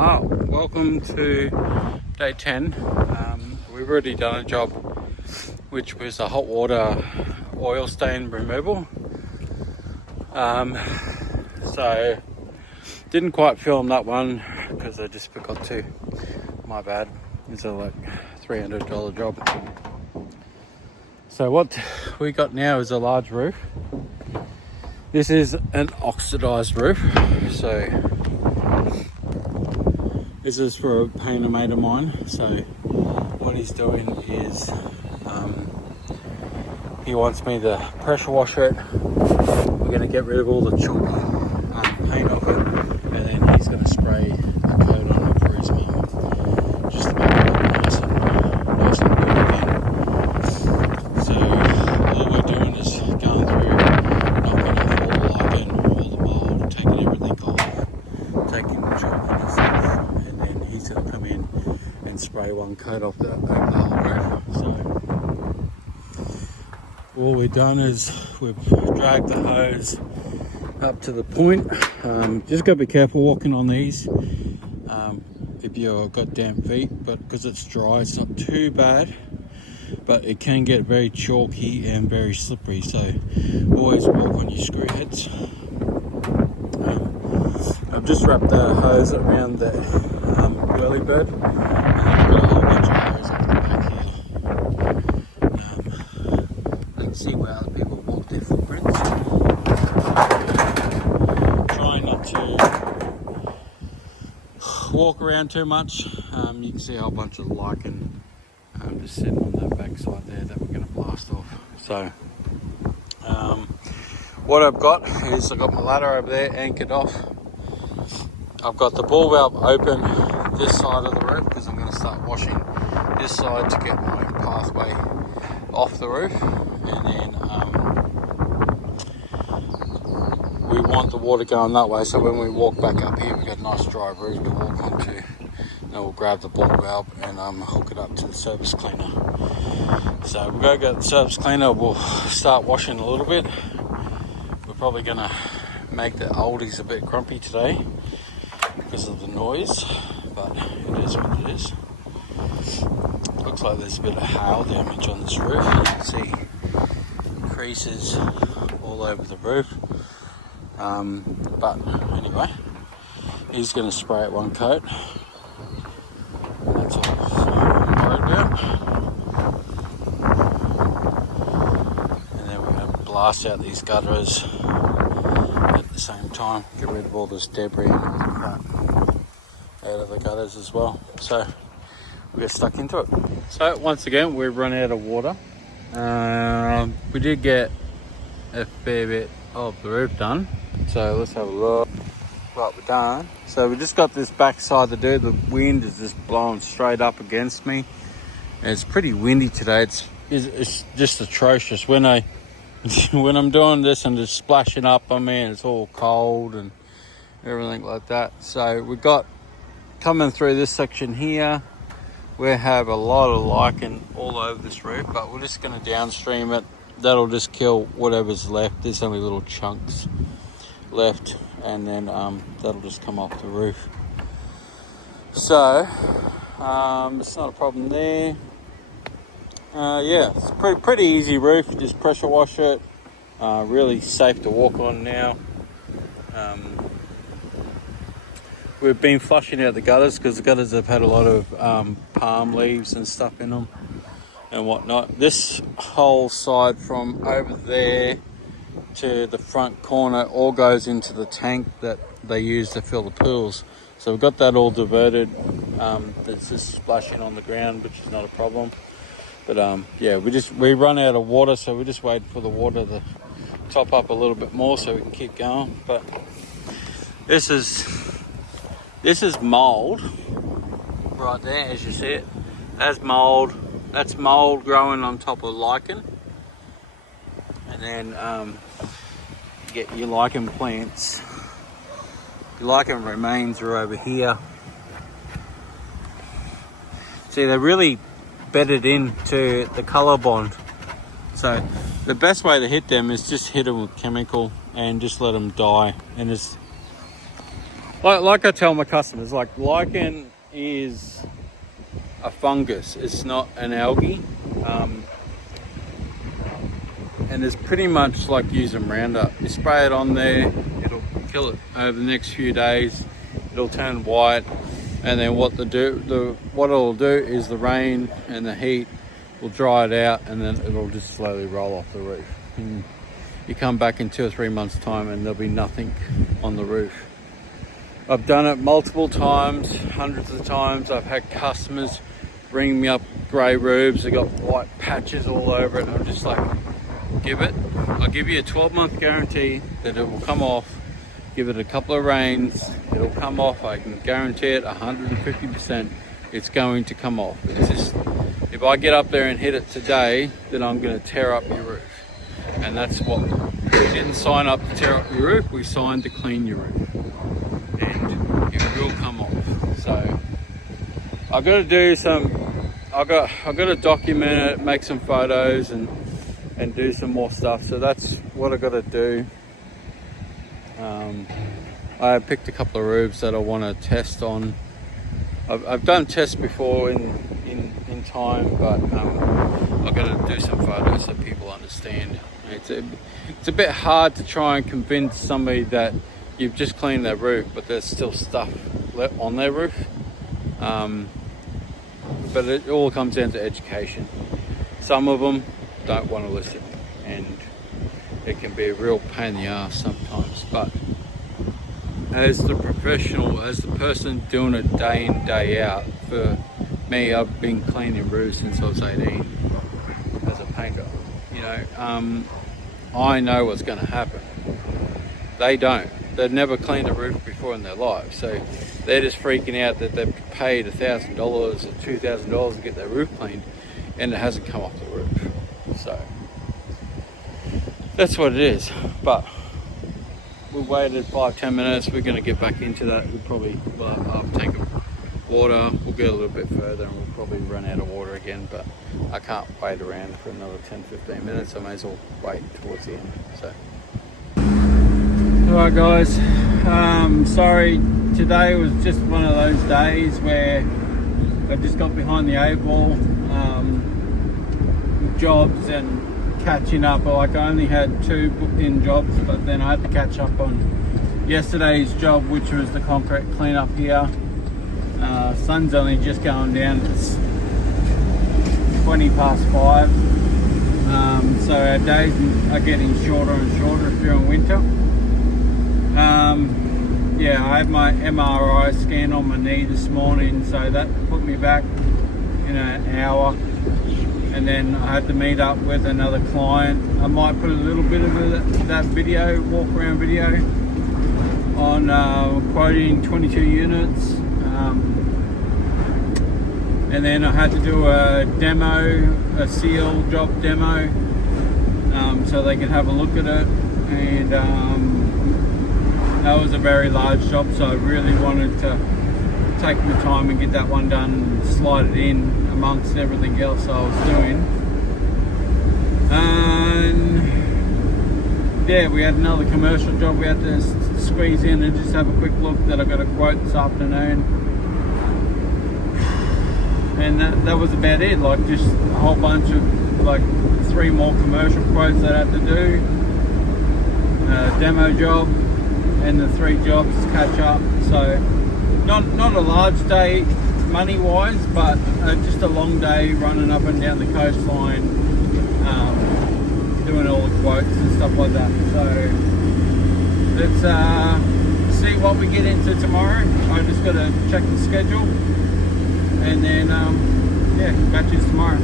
Welcome to day 10. We've already done a job which was a hot water oil stain removal. So didn't quite film that one because I just forgot to. My bad. It's a like $300 job. So what we got now is a large roof. This is an oxidized roof. So this is for a painter mate of mine. So what he's doing is he wants me to pressure wash it. We're going to get rid of all the chalky paint off it, and then he's going to spray the coat on it for his mum, just to make it look nice and good again. So all we're doing is going through, knocking off all the lichen, all the mold, taking everything off, taking the chalkiness off, and then he's going to come in and spray one coat off the whole roof. So all we've done is we've dragged the hose up to the point. Just got to be careful walking on these if you've got damp feet, but because it's dry it's not too bad, but it can get very chalky and very slippery, so always walk on your screw heads. I've just wrapped the hose around the whirly bird, and I've got a whole bunch of hose off the back here. I can see where other people walk their footprints. Trying not to walk around too much. You can see a whole bunch of lichen just sitting on that back side there that we're going to blast off. So what I've got is I've got my ladder over there anchored off. I've got the ball valve open this side of the roof because I'm going to start washing this side to get my pathway off the roof, and then we want the water going that way, so when we walk back up here we've got a nice dry roof to walk onto. Then we'll grab the ball valve and hook it up to the surface cleaner. So we'll go get the surface cleaner, we'll start washing a little bit. We're probably going to make the oldies a bit grumpy today because of the noise, but it is what it is. Looks like there's a bit of hail damage on this roof. You can see creases all over the roof. But anyway, he's going to spray it one coat. That's all I'm worried about. And then we're going to blast out these gutters at the same time. Get rid of all this debris and crap out of the gutters as well. So we get stuck into it. So once again we've run out of water. We did get a fair bit of the roof done, so let's have a look what we've done. So we just got this back side to do. The wind is just blowing straight up against me, and it's pretty windy today. It's just atrocious when I'm doing this and it's splashing up on me and it's all cold and everything like that. So we got coming through this section here, we have a lot of lichen all over this roof, but we're just going to downstream it. That'll just kill whatever's left. There's only little chunks left, and then that'll just come off the roof. So it's not a problem there. Yeah, it's pretty easy roof. Just pressure wash it. Really safe to walk on now. We've been flushing out the gutters because the gutters have had a lot of palm leaves and stuff in them and whatnot. This whole side from over there to the front corner all goes into the tank that they use to fill the pools. So we've got that all diverted. There's just splashing on the ground, which is not a problem. But yeah, we run out of water, so we're just waiting for the water to top up a little bit more so we can keep going. But this is mold right there, as you see it. That's mold. That's mold growing on top of lichen. And then you get your lichen plants. Your lichen remains are over here. See, they're really bedded into the colour bond. So the best way to hit them is just hit them with chemical and just let them die. And like I tell my customers, like lichen is a fungus. It's not an algae. And it's pretty much like using Roundup. You spray it on there, it'll kill it over the next few days. It'll turn white, and then what it'll do is the rain and the heat will dry it out, and then it'll just slowly roll off the roof. And you come back in 2 or 3 months' time, and there'll be nothing on the roof. I've done it multiple times, hundreds of times. I've had customers bring me up grey roofs. They got white patches all over it. I'm just like, I'll give you a 12-month guarantee that it will come off. Give it a couple of rains, it'll come off. I can guarantee it 150% it's going to come off. It's just, if I get up there and hit it today, then I'm going to tear up your roof. And that's what, we didn't sign up to tear up your roof, we signed to clean your roof. And it will come off. So I've got to do I've got to document it, make some photos and do some more stuff. So that's what I've got to do. I picked a couple of roofs that I want to test on. I've done tests before in time, but I've got to do some photos so people understand. It's a bit hard to try and convince somebody that you've just cleaned their roof, but there's still stuff left on their roof. But it all comes down to education. Some of them don't want to listen, and it can be a real pain in the ass sometimes. But as the professional, as the person doing it day in, day out, for me, I've been cleaning roofs since I was 18 as a painter. You know, I know what's going to happen. They don't. They've never cleaned a roof before in their life, so they're just freaking out that they've paid $1,000 or $2,000 to get their roof cleaned, and it hasn't come off the roof. So that's what it is. But we waited 5-10 minutes. We're going to get back into that. We'll probably take water. We'll get a little bit further, and we'll probably run out of water again. But I can't wait around for another 10-15 minutes. I may as well wait towards the end. So. Alright guys, sorry, today was just one of those days where I just got behind the 8-ball, jobs and catching up. Like I only had 2 booked in jobs, but then I had to catch up on yesterday's job, which was the concrete cleanup here. Sun's only just going down, it's 20 past 5, so our days are getting shorter and shorter during winter. Yeah, I had my MRI scan on my knee this morning, so that put me back in an hour, and then I had to meet up with another client. I might put a little bit of that video, walk around video, on quoting 22 units, and then I had to do a demo, a seal job demo, so they could have a look at it. And that was a very large job, so I really wanted to take my time and get that one done and slide it in amongst everything else I was doing. And yeah, we had another commercial job we had to squeeze in and just have a quick look that I got a quote this afternoon. And that was about it, like just a whole bunch of, like 3 more commercial quotes that I had to do, a demo job, and the 3 jobs to catch up. So not a large day money wise, but just a long day running up and down the coastline, doing all the quotes and stuff like that. So let's see what we get into tomorrow. I just got to check the schedule, and then yeah, catch you tomorrow.